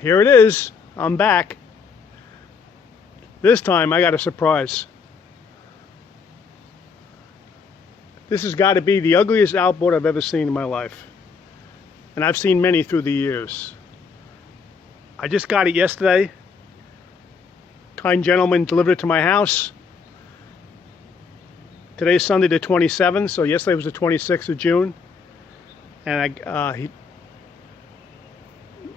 here it is. I'm back. This time I got a surprise. This has got to be the ugliest outboard I've ever seen in my life. And I've seen many through the years. I just got it yesterday. Kind gentleman delivered it to my house. Today's Sunday the 27th, so yesterday was the 26th of June. And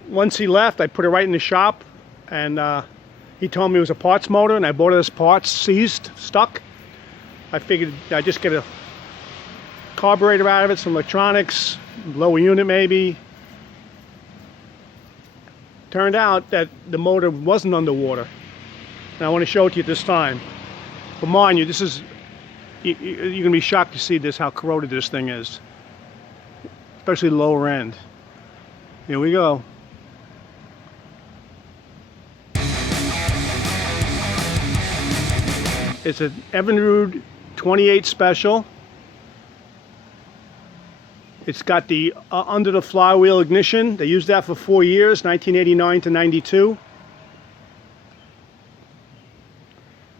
once he left, I put it right in the shop, and he told me it was a parts motor, and I bought it as parts, seized, stuck. I figured I'd just get a carburetor out of it, some electronics, lower unit maybe. Turned out that the motor wasn't underwater. And I want to show it to you this time. But mind you, this is, you're going to be shocked to see this, how corroded this thing is. Especially the lower end. Here we go. It's an Evinrude 28 Special. It's got the under the flywheel ignition. They used that for 4 years, 1989 to 92.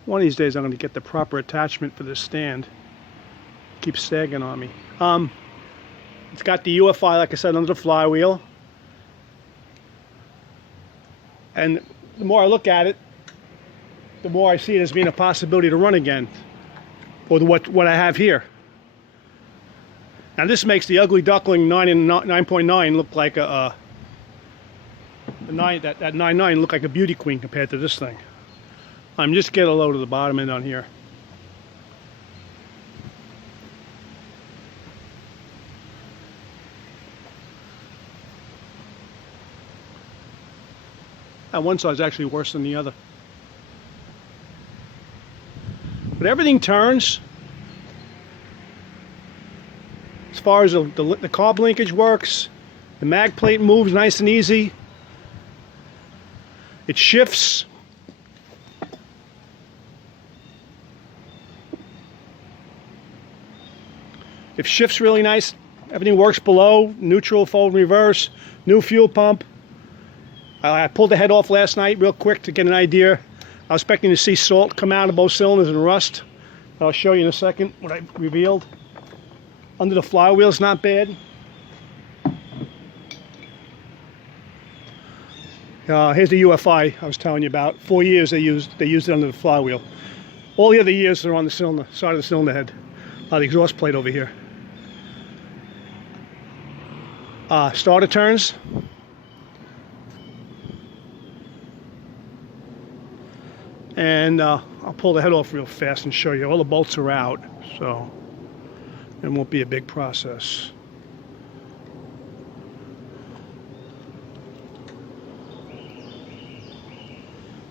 One of these days I'm going to get the proper attachment for this stand. Keeps sagging on me. It's got the UFI, like I said, under the flywheel. And the more I look at it, the more I see it as being a possibility to run again. Or what I have here. Now this makes the ugly duckling 9.9 look like that 9.9 look like a beauty queen compared to this thing. I'm just getting a load to the bottom end on here. That one side's actually worse than the other. But everything turns. As far as the carb linkage works, the mag plate moves nice and easy. It shifts. It shifts really nice. Everything works below. Neutral, forward, reverse. New fuel pump. I pulled the head off last night real quick to get an idea. I was expecting to see salt come out of both cylinders and rust. I'll show you in a second what I revealed. Under the flywheel's not bad. Here's the UFI I was telling you about. 4 years they used it under the flywheel. All the other years are on the cylinder, side of the cylinder head. The exhaust plate over here. Starter turns. And I'll pull the head off real fast and show you. All the bolts are out, so it won't be a big process.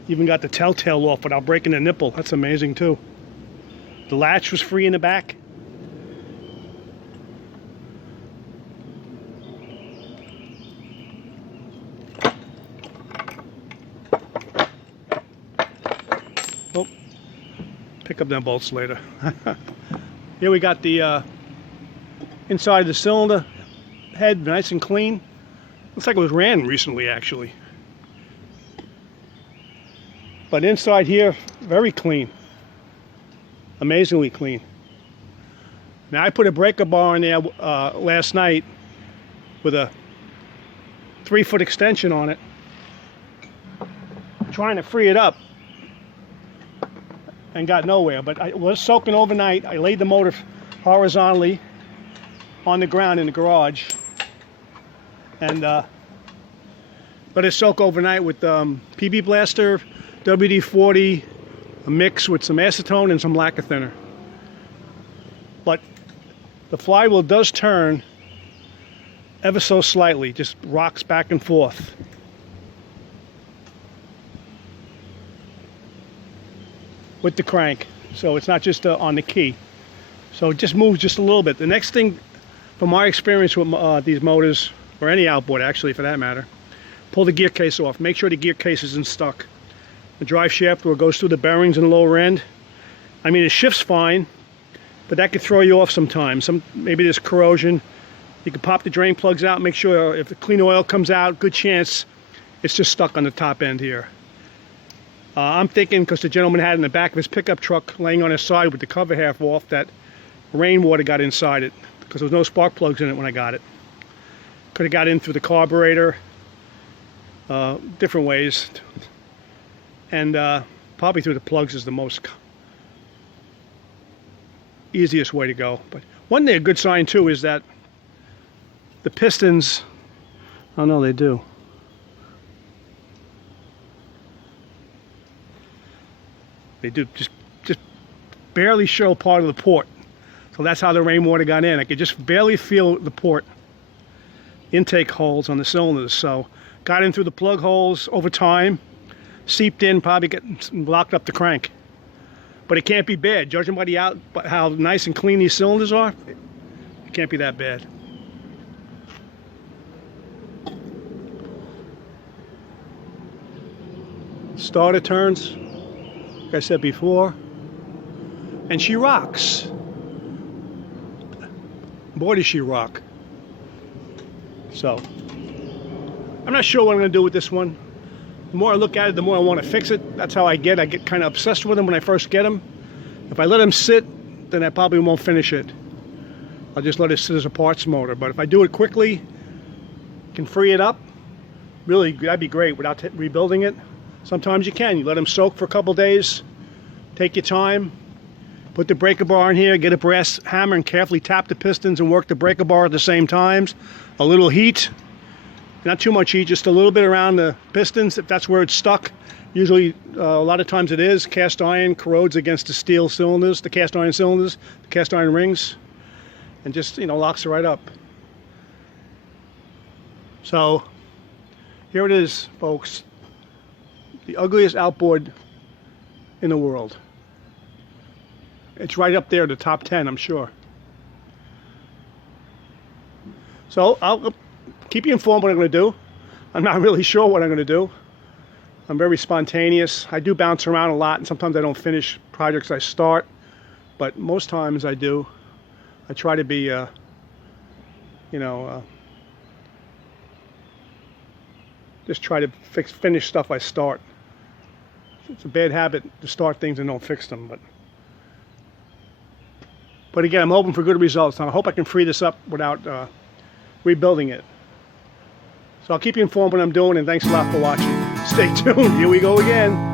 Even got the telltale off without breaking the nipple. That's amazing too. The latch was free in the back. Oh, pick up them bolts later. Here we got the inside of the cylinder head, nice and clean. Looks like it was ran recently, actually. But inside here, very clean. Amazingly clean. Now I put a breaker bar in there last night with a 3-foot extension on it, trying to free it up, and got nowhere. But I was soaking overnight. I laid the motor horizontally on the ground in the garage and let it soak overnight with PB Blaster, WD-40, a mix with some acetone and some lacquer thinner. But the flywheel does turn ever so slightly, just rocks back and forth. With the crank, so it's not just on the key. So it just moves just a little bit. The next thing, from my experience with these motors, or any outboard actually for that matter, pull the gear case off. Make sure the gear case isn't stuck. The drive shaft where it goes through the bearings in the lower end. I mean, it shifts fine, but that could throw you off sometimes. Maybe there's corrosion. You can pop the drain plugs out, make sure if the clean oil comes out, good chance It's just stuck on the top end here. I'm thinking, because the gentleman had it in the back of his pickup truck laying on his side with the cover half off, that rainwater got inside it, because there was no spark plugs in it when I got it. Could have got in through the carburetor, different ways, and probably through the plugs is the most easiest way to go. But one thing, a good sign too, is that the pistons, oh no, they do. They do just barely show part of the port. So that's how the rainwater got in. I could just barely feel the port intake holes on the cylinders. So got in through the plug holes over time, seeped in, probably locked up the crank. But it can't be bad. Judging by how nice and clean these cylinders are, it can't be that bad. Starter turns, like I said before, and she rocks. Boy, does she rock. So, I'm not sure what I'm going to do with this one. The more I look at it, the more I want to fix it. That's how I get kind of obsessed with them when I first get them. If I let them sit, then I probably won't finish it. I'll just let it sit as a parts motor. But if I do it quickly, can free it up, really, that'd be great without rebuilding it. Sometimes you can. You let them soak for a couple days, take your time, put the breaker bar in here, get a brass hammer and carefully tap the pistons and work the breaker bar at the same times. A little heat, not too much heat, just a little bit around the pistons if that's where it's stuck. Usually, a lot of times it is. Cast iron corrodes against the steel cylinders, the cast iron cylinders, the cast iron rings, and just, locks it right up. So, here it is, folks. The ugliest outboard in the world. It's right up there, the top 10, I'm sure. So I'll keep you informed what I'm going to do. I'm not really sure what I'm going to do. I'm very spontaneous. I do bounce around a lot, and sometimes I don't finish projects I start, but most times I do. I try to be, just try to finish stuff I start. It's a bad habit to start things and don't fix them, but again, I'm hoping for good results, and I hope I can free this up without rebuilding it. So I'll keep you informed what I'm doing, and thanks a lot for watching. Stay tuned. Here we go again.